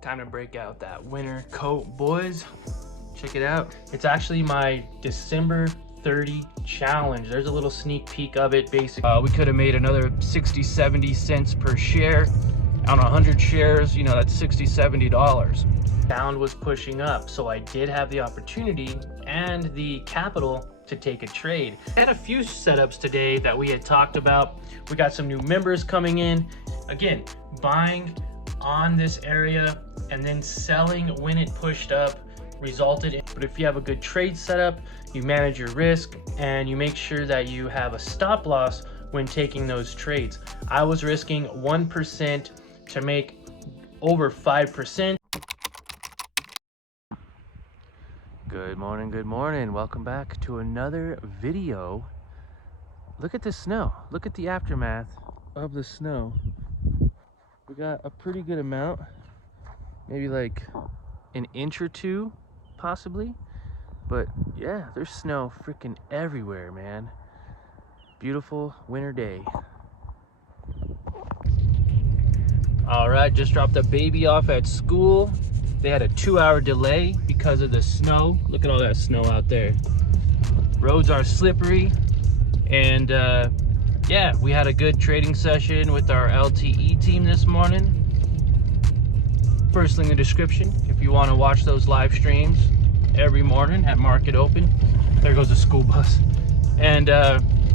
Time to break out that winter coat, boys. Check it out. It's actually my December 30 challenge. There's a little sneak peek of it. Basically, we could have made another 60-70 cents per share. On 100 shares, you know, that's $60-70. Sound was pushing up, so I did have the opportunity and the capital to take a trade. I had a few setups today that we had talked about. We got some new members coming in. Again, buying on this area and then selling when it pushed up resulted in, but if you have a good trade setup, you manage your risk and you make sure that you have a stop loss when taking those trades. I was risking 1% to make over 5%. Good morning. Welcome back to another video. Look at the snow. Look at the aftermath of the snow. We got a pretty good amount, maybe like an inch or two possibly, but yeah, there's snow freaking everywhere, man. Beautiful winter day. All right, just dropped the baby off at school. They had a 2-hour delay because of the snow. Look at all that snow out there. Roads are slippery, and yeah, we had a good trading session with our LTE team this morning. First link in the description if you want to watch those live streams every morning at market open. There goes the school bus. And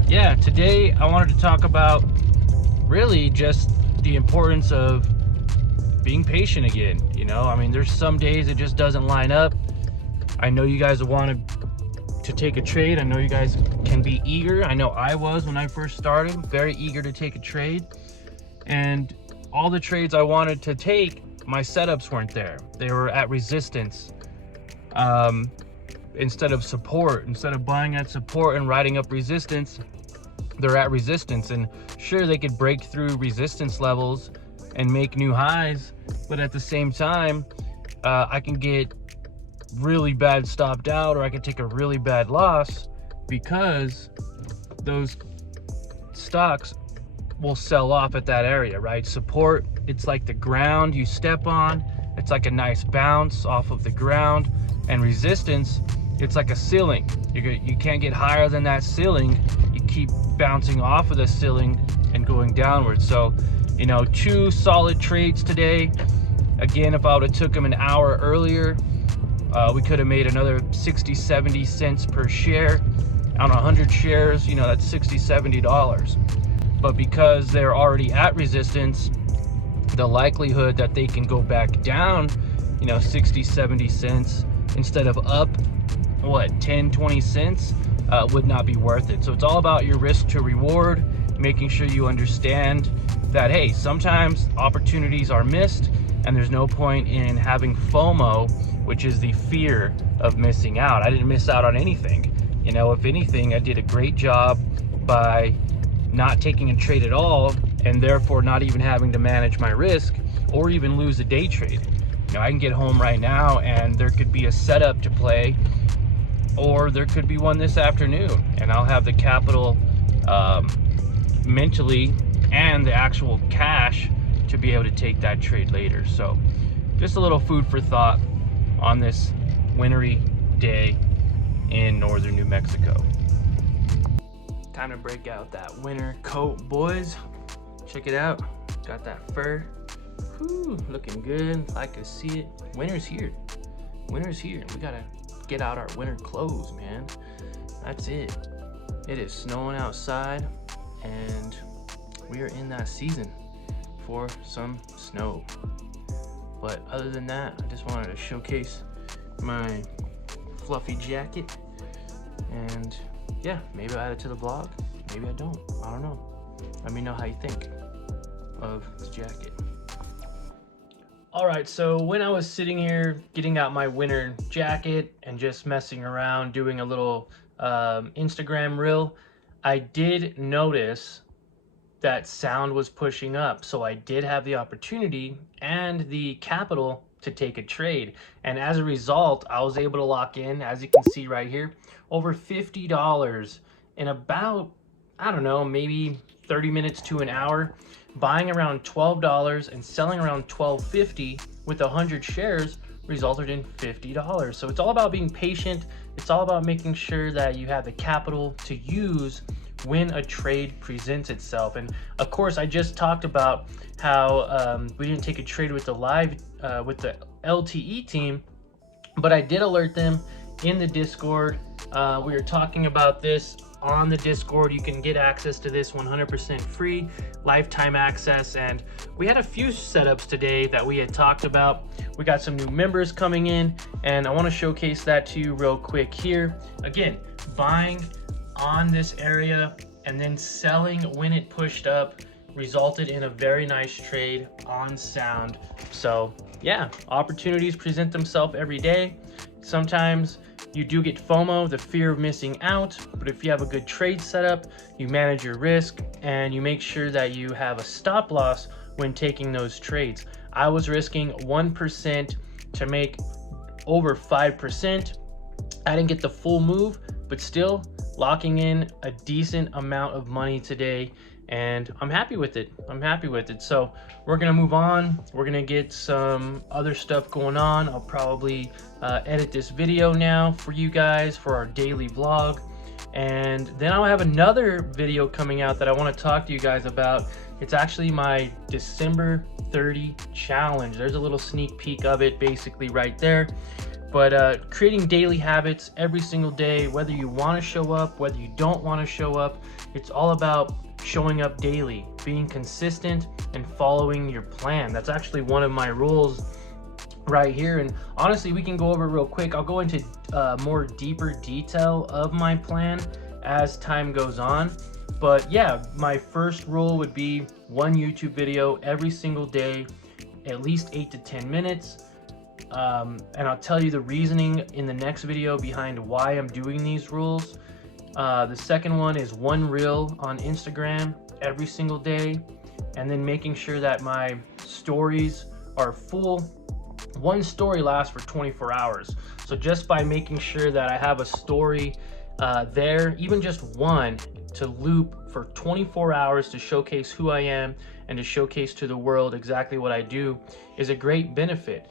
yeah, today I wanted to talk about really just the importance of being patient again. You know, I mean, there's some days it just doesn't line up. I know you guys want to take a trade. I know you guys can be eager. I know I was when I first started, very eager to take a trade. And all the trades I wanted to take, my setups weren't there. They were at resistance instead of support. Instead of buying at support and riding up resistance, they're at resistance. And sure, they could break through resistance levels and make new highs, but at the same time, I can get really bad stopped out, or I could take a really bad loss because those stocks will sell off at that area, right? Support, it's like the ground you step on. It's like a nice bounce off of the ground. And resistance, it's like a ceiling. You can't get higher than that ceiling. You keep bouncing off of the ceiling and going downwards. So, you know, 2 solid trades today. Again, if I would have took them an hour earlier, we could have made another 60-70 cents per share. On 100 shares, you know, that's $60-70. But because they're already at resistance, the likelihood that they can go back down, you know, 60-70 cents instead of up, what, 10-20 cents, would not be worth it. So it's all about your risk to reward, making sure you understand that, hey, sometimes opportunities are missed, and there's no point in having FOMO, which is the fear of missing out. I didn't miss out on anything. You know, if anything, I did a great job by not taking a trade at all, and therefore not even having to manage my risk or even lose a day trade. You know, I can get home right now and there could be a setup to play, or there could be one this afternoon, and I'll have the capital mentally and the actual cash to be able to take that trade later. So just a little food for thought on this wintry day in northern New Mexico. Time to break out that winter coat, boys. Check it out. Got that fur. Whew, looking good. Like to see it. Winter's here. Winter's here. We gotta get out our winter clothes, man. That's it. It is snowing outside, and we are in that season for some snow. But other than that, I just wanted to showcase my fluffy jacket, and yeah, maybe I add it to the blog, maybe I don't know. Let me know how you think of this jacket. All right, so when I was sitting here getting out my winter jacket and just messing around, doing a little Instagram reel, I did notice that sound was pushing up. So I did have the opportunity and the capital to take a trade. And as a result, I was able to lock in, as you can see right here, over $50 in about, I don't know, maybe 30 minutes to an hour, buying around $12 and selling around $12.50 with 100 shares resulted in $50. So it's all about being patient. It's all about making sure that you have the capital to use when a trade presents itself. And of course, I just talked about how we didn't take a trade with the LTE team, but I did alert them in the Discord. We were talking about this on the Discord. You can get access to this 100% free, lifetime access. And we had a few setups today that we had talked about. We got some new members coming in, and I want to showcase that to you real quick here. Again, buying on this area and then selling when it pushed up resulted in a very nice trade on sound. So yeah, opportunities present themselves every day. Sometimes you do get FOMO, the fear of missing out, but if you have a good trade setup, you manage your risk and you make sure that you have a stop loss when taking those trades. I was risking 1% to make over 5%. I didn't get the full move, but still locking in a decent amount of money today, and I'm happy with it. So we're gonna move on. We're gonna get some other stuff going on. I'll probably edit this video now for you guys for our daily vlog, and then I'll have another video coming out that I want to talk to you guys about. It's actually my December 30 challenge. There's a little sneak peek of it basically right there. But creating daily habits every single day, whether you want to show up, whether you don't want to show up, it's all about showing up daily, being consistent, and following your plan. That's actually one of my rules right here. And honestly, we can go over it real quick. I'll go into more deeper detail of my plan as time goes on. But yeah, my first rule would be one YouTube video every single day, at least 8 to 10 minutes. And I'll tell you the reasoning in the next video behind why I'm doing these rules. The second one is one reel on Instagram every single day, and then making sure that my stories are full. One story lasts for 24 hours. So just by making sure that I have a story there, even just one, to loop for 24 hours to showcase who I am and to showcase to the world exactly what I do, is a great benefit.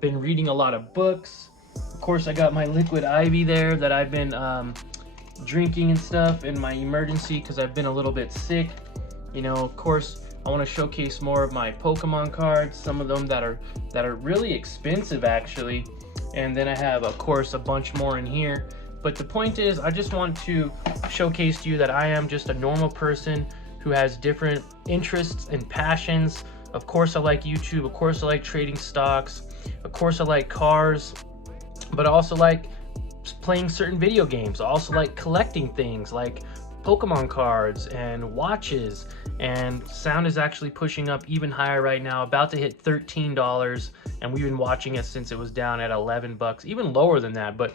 Been reading a lot of books. Of course, I got my liquid IV there that I've been drinking and stuff in my emergency because I've been a little bit sick. You know, of course, I want to showcase more of my Pokemon cards, some of them that are really expensive actually. And then I have, of course, a bunch more in here. But the point is, I just want to showcase to you that I am just a normal person who has different interests and passions. Of course, I like YouTube. Of course, I like trading stocks. Of course, I like cars, but I also like playing certain video games. I also like collecting things like Pokemon cards and watches. And sound is actually pushing up even higher right now, about to hit $13. And we've been watching it since it was down at 11 bucks, even lower than that. But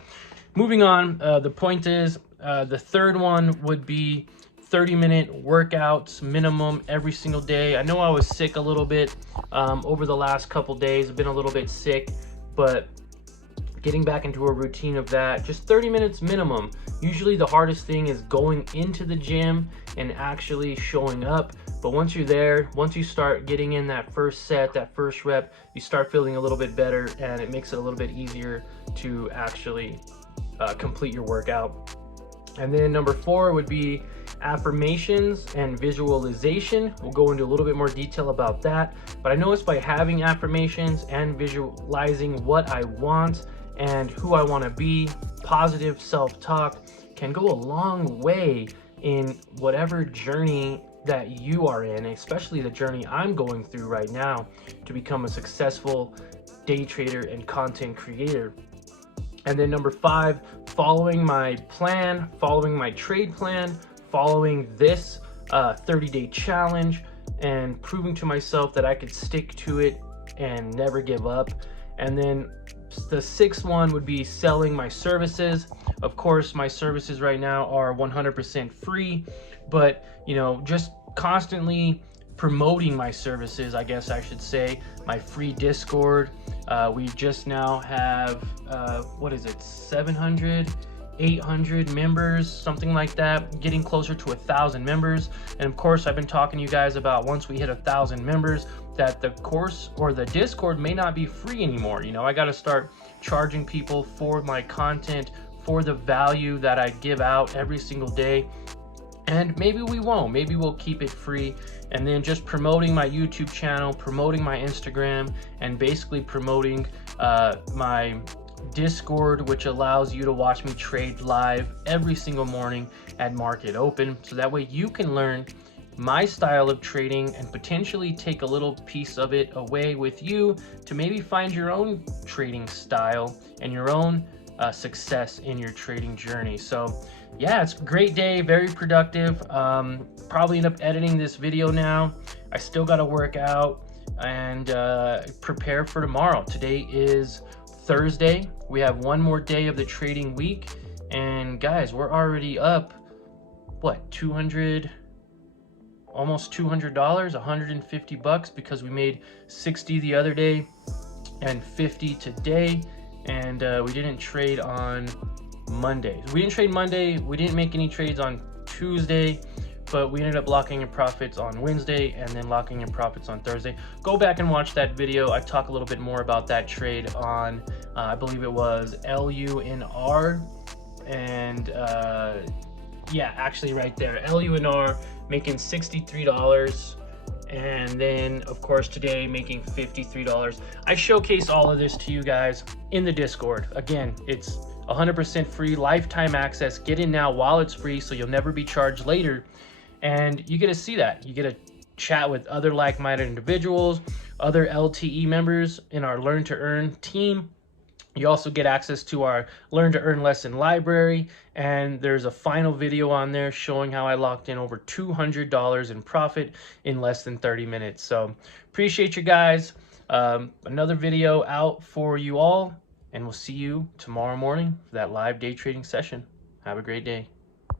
moving on, the point is, the third one would be 30-minute workouts minimum every single day. I know I was sick a little bit over the last couple days. I've been a little bit sick, but getting back into a routine of that, just 30 minutes minimum. Usually the hardest thing is going into the gym and actually showing up. But once you're there, once you start getting in that first set, that first rep, you start feeling a little bit better, and it makes it a little bit easier to actually complete your workout. And then number 4 would be affirmations and visualization. We'll go into a little bit more detail about that, but I noticed by having affirmations and visualizing what I want and who I want to be, positive self-talk can go a long way in whatever journey that you are in, especially the journey I'm going through right now to become a successful day trader and content creator. And then number 5, following my plan, following my trade plan, following this 30-day challenge, and proving to myself that I could stick to it and never give up. And then the 6th one would be selling my services. Of course, my services right now are 100% free, but you know, just constantly promoting my services, I guess I should say. My free Discord, we just now have what is it, 700, 800 members, something like that, getting closer to 1,000 members. And of course, I've been talking to you guys about once we hit 1,000 members, that the course or the Discord may not be free anymore. You know, I got to start charging people for my content, for the value that I give out every single day. And maybe we won't. Maybe we'll keep it free, and then just promoting my YouTube channel, promoting my Instagram, and basically promoting my Discord, which allows you to watch me trade live every single morning at market open. So that way you can learn my style of trading and potentially take a little piece of it away with you to maybe find your own trading style and your own success in your trading journey. So yeah, it's a great day, very productive. Probably end up editing this video now. I still got to work out and prepare for tomorrow. Today is Thursday. We have one more day of the trading week, and guys, we're already up what, 200, almost $200, 150 bucks, because we made 60 the other day and 50 today. And we didn't trade on Monday. We didn't trade Monday. We didn't make any trades on Tuesday, but we ended up locking in profits on Wednesday and then locking in profits on Thursday. Go back and watch that video. I talk a little bit more about that trade on, I believe it was LUNR. And yeah, actually right there, LUNR making $63. And then of course today making $53. I showcase all of this to you guys in the Discord. Again, it's 100% free, lifetime access. Get in now while it's free, so you'll never be charged later. And you get to see that. You get to chat with other like-minded individuals, other LTE members in our Learn to Earn team. You also get access to our Learn to Earn lesson library, and there's a final video on there showing how I locked in over $200 in profit in less than 30 minutes. So appreciate you guys. Another video out for you all, and we'll see you tomorrow morning for that live day trading session. Have a great day.